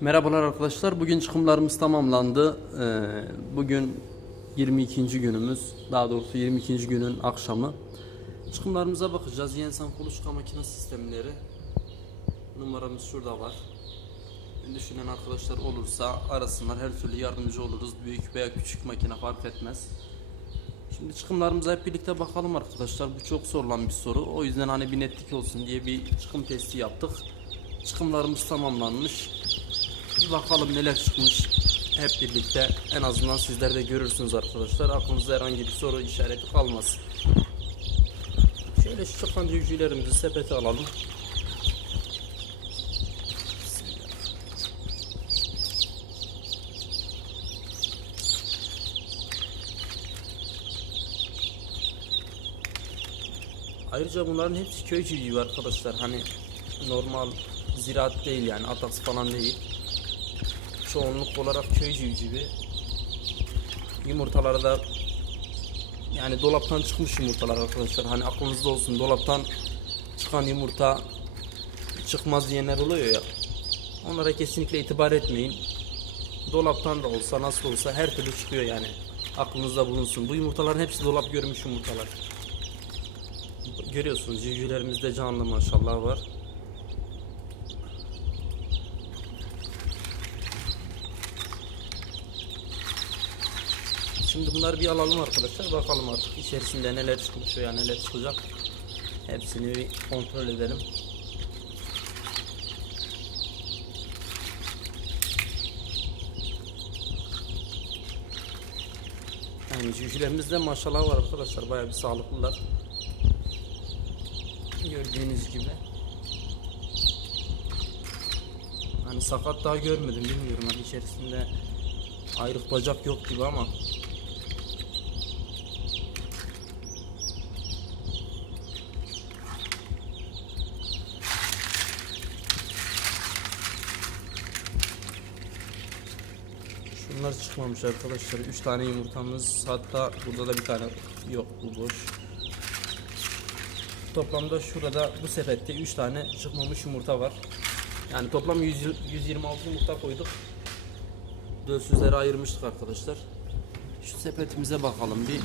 Merhabalar arkadaşlar. Bugün çıkımlarımız tamamlandı. Ee, Bugün 22. günümüz. Daha doğrusu 22. günün akşamı. Çıkımlarımıza bakacağız. Yensan kuluçka makine sistemleri. Numaramız şurada var. Düşünen arkadaşlar olursa arasınlar. Her türlü yardımcı oluruz. Büyük veya küçük makine fark etmez. Şimdi çıkımlarımıza hep birlikte bakalım arkadaşlar. Bu çok sorulan bir soru. O yüzden hani bir netlik olsun diye bir çıkım testi yaptık. Çıkımlarımız tamamlanmış. Bir bakalım neler çıkmış. Hep birlikte en azından sizler de görürsünüz arkadaşlar. Aklınızda herhangi bir soru işareti kalmasın. Şöyle şu çıkan civcivlerimizi sepete alalım. Ayrıca bunların hepsi köy civcivi arkadaşlar. Hani normal ziraat değil yani ataks falan değil. Çoğunluk olarak köy civcivi. Yumurtaları da yani dolaptan çıkmış yumurtalar arkadaşlar. Hani aklınızda olsun dolaptan çıkan yumurta çıkmaz diyenler oluyor ya. Onlara kesinlikle itibar etmeyin. Dolaptan da olsa nasıl olsa her türlü çıkıyor yani. Aklınızda bulunsun. Bu yumurtaların hepsi dolap görmüş yumurtalar. Görüyorsunuz civcivlerimizde canlı maşallah var. Şimdi bunları bir alalım arkadaşlar. Bakalım artık içerisinde neler çıkmış veya neler çıkacak. Hepsini bir kontrol edelim. Yani civcivlerimizde maşallah var arkadaşlar. Bayağı bir sağlıklılar. Gördüğünüz gibi. Hani sakat daha görmedim bilmiyorum hani içerisinde ayrık bacak yok gibi ama Şunlar çıkmamış arkadaşlar. 3 tane yumurtamız hatta burada da bir tane yok bu boş. Toplamda şurada bu sepette 3 tane çıkmamış yumurta var. Yani toplam 100, 126 yumurta koyduk. Dölsüzleri ayırmıştık arkadaşlar. Şu sepetimize bakalım bir.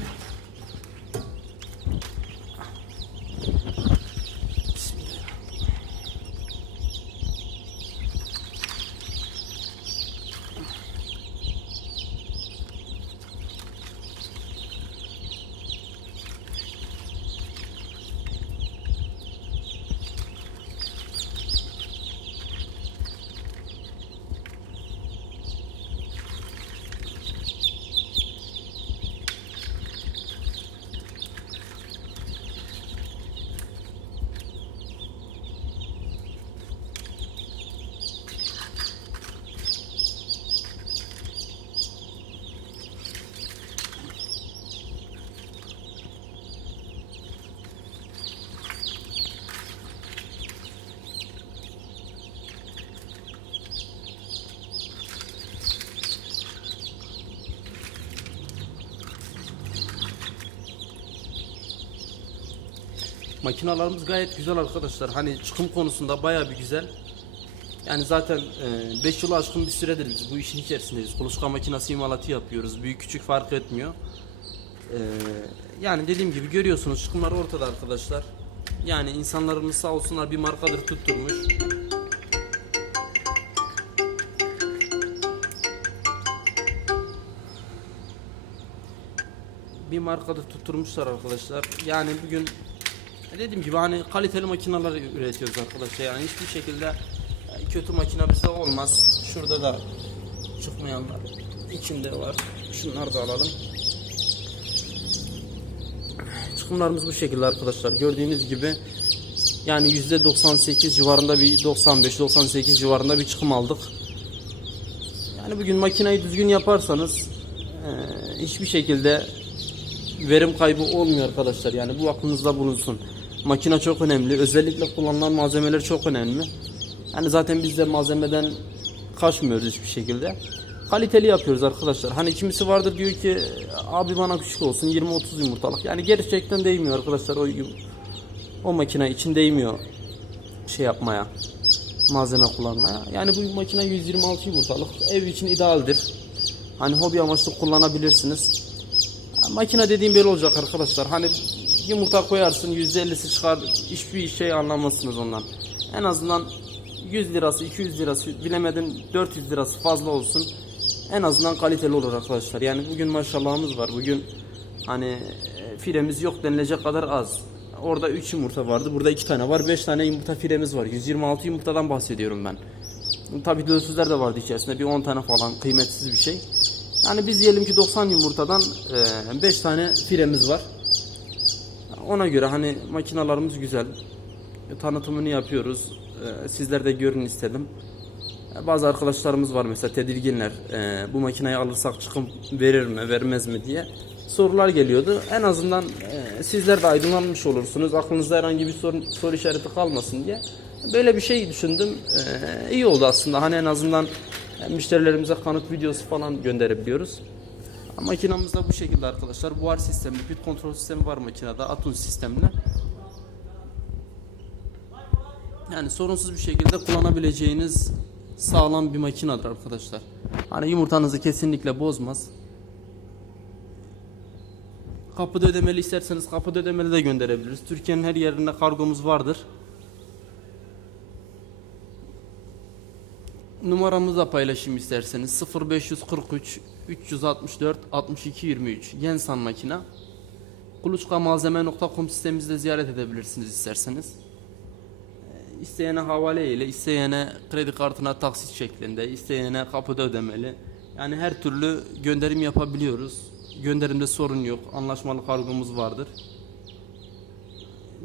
Makinalarımız gayet güzel arkadaşlar. Hani çıkım konusunda bayağı bir güzel. Yani zaten 5 yılı aşkın bir süredir biz bu işin içerisindeyiz. Kuluçka makinesi imalatı yapıyoruz. Büyük küçük fark etmiyor. E, yani dediğim gibi görüyorsunuz çıkımlar ortada arkadaşlar. Yani insanlarımız sağ olsunlar bir markadır tutturmuş. bir markada tutturmuşlar arkadaşlar. Yani bugün dediğim gibi hani kaliteli makineler üretiyoruz arkadaşlar. Yani hiçbir şekilde e, kötü makine bizde olmaz. Şurada da çıkmayanlar içinde var. Şunları da alalım. Çıkımlarımız bu şekilde arkadaşlar. Gördüğünüz gibi yani %98 civarında bir 95-98 civarında bir çıkım aldık. Yani bugün makineyi düzgün yaparsanız e, hiçbir şekilde verim kaybı olmuyor arkadaşlar. Yani bu aklınızda bulunsun. Makine çok önemli. Özellikle kullanılan malzemeler çok önemli. Yani zaten biz de malzemeden kaçmıyoruz hiçbir şekilde. Kaliteli yapıyoruz arkadaşlar. Hani kimisi vardır diyor ki abi bana küçük olsun 20-30 yumurtalık. Yani gerçekten değmiyor arkadaşlar o o makine için değmiyor şey yapmaya. malzeme kullanmaya. Yani bu makine 126 yumurtalık ev için idealdir. Hani hobi amaçlı kullanabilirsiniz. Makine dediğim böyle olacak arkadaşlar. Hani yumurta koyarsın %50'si çıkar hiçbir şey anlamazsınız ondan. En azından 100 lirası 200 lirası bilemedin 400 lirası fazla olsun. En azından kaliteli olur arkadaşlar. Yani bugün maşallahımız var. Bugün hani e, firemiz yok denilecek kadar az. Orada 3 yumurta vardı. Burada 2 tane var. 5 tane yumurta firemiz var. 126 yumurtadan bahsediyorum ben. Tabii dölsüzler de vardı içerisinde. Bir 10 tane falan kıymetsiz bir şey. Yani biz diyelim ki 90 yumurtadan 5 tane firemiz var. Ona göre hani makinalarımız güzel. E, Tanıtımını yapıyoruz. E, Sizler de görün istedim. E, Bazı arkadaşlarımız var mesela tedirginler. E, bu makineyi alırsak çıkım verir mi, vermez mi diye sorular geliyordu. En azından e, sizler de aydınlanmış olursunuz. Aklınızda herhangi bir soru, soru işareti kalmasın diye. Böyle bir şey düşündüm. E, iyi oldu aslında. Hani en azından e, müşterilerimize kanıt videosu falan gönderebiliyoruz. Makinamız da bu şekilde arkadaşlar. Buhar sistemi, pit kontrol sistemi var makinede. Atun sistemle. Yani sorunsuz bir şekilde kullanabileceğiniz sağlam bir makinedir arkadaşlar. Hani yumurtanızı kesinlikle bozmaz. Kapıda ödemeli isterseniz kapıda ödemeli de gönderebiliriz. Türkiye'nin her yerinde kargomuz vardır. Numaramızı da paylaşayım isterseniz 0543 364 62 23 Gensan makina. Kuluçkamalzeme.com sitemizde ziyaret edebilirsiniz isterseniz. Ee, İsteyene havale ile, isteyene kredi kartına taksit şeklinde, isteyene kapıda ödemeli. Yani her türlü gönderim yapabiliyoruz. Gönderimde sorun yok. Anlaşmalı kargomuz vardır.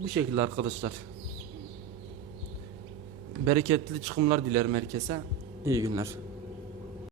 Bu şekilde arkadaşlar. Bereketli çıkımlar dilerim herkese. İyi günler.